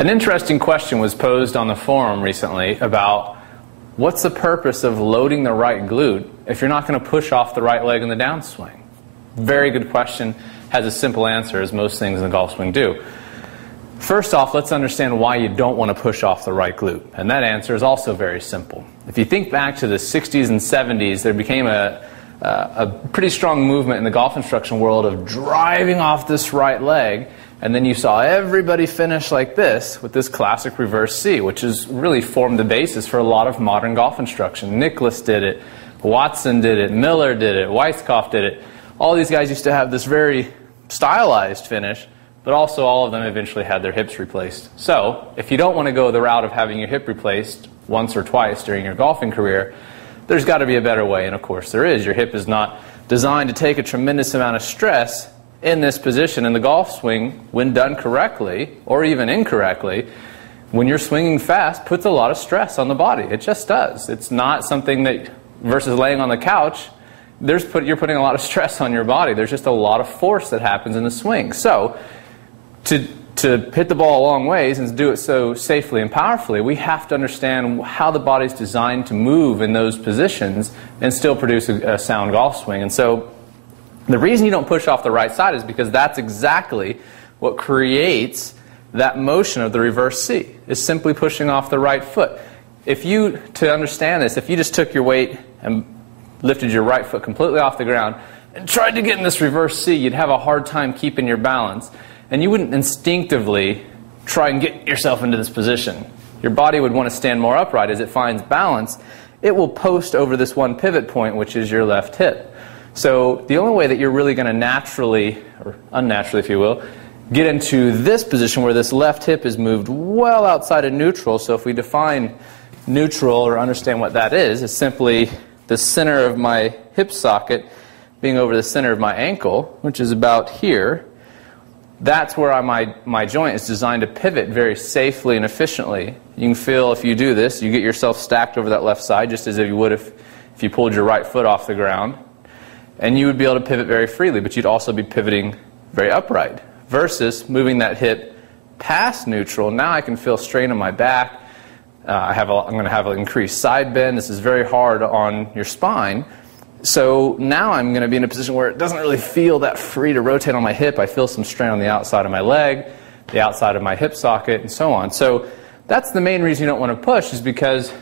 An interesting question was posed on the forum recently about what's the purpose of loading the right glute if you're not going to push off the right leg in the downswing? Very good question. Has a simple answer, as most things in the golf swing do. First off, let's understand why you don't want to push off the right glute. And that answer is also very simple. If you think back to the 60s and 70s, there became a pretty strong movement in the golf instruction world of driving off this right leg, and then you saw everybody finish like this with this classic reverse C, which has really formed the basis for a lot of modern golf instruction. Nicklaus did it, Watson did it, Miller did it, Weiskopf did it. All these guys used to have this very stylized finish, but also all of them eventually had their hips replaced. So if you don't want to go the route of having your hip replaced once or twice during your golfing career, there's got to be a better way, and of course there is. Your hip is not designed to take a tremendous amount of stress in this position. In the golf swing, when done correctly, or even incorrectly, when you're swinging fast, puts a lot of stress on the body. It just does. It's not something that, versus laying on the couch, you're putting a lot of stress on your body. There's just a lot of force that happens in the swing. So to hit the ball a long ways and to do it so safely and powerfully, we have to understand how the body's designed to move in those positions and still produce a sound golf swing. And so the reason you don't push off the right side is because that's exactly what creates that motion of the reverse C, is simply pushing off the right foot. To understand this, if you just took your weight and lifted your right foot completely off the ground and tried to get in this reverse C, you'd have a hard time keeping your balance. And you wouldn't instinctively try and get yourself into this position. Your body would want to stand more upright. As it finds balance, it will post over this one pivot point, which is your left hip. So the only way that you're really going to naturally, or unnaturally if you will, get into this position where this left hip is moved well outside of neutral. So if we define neutral or understand what that is, it's simply the center of my hip socket being over the center of my ankle, which is about here. That's where my joint is designed to pivot very safely and efficiently. You can feel if you do this, you get yourself stacked over that left side, just as if you would if you pulled your right foot off the ground. And you would be able to pivot very freely, but you'd also be pivoting very upright. Versus moving that hip past neutral, now I can feel strain on my back. I'm going to have an increased side bend. This is very hard on your spine. So now I'm going to be in a position where it doesn't really feel that free to rotate on my hip. I feel some strain on the outside of my leg, the outside of my hip socket, and so on. So that's the main reason you don't want to push, is because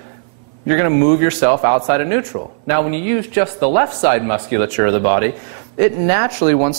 you're going to move yourself outside of neutral. Now when you use just the left side musculature of the body, it naturally wants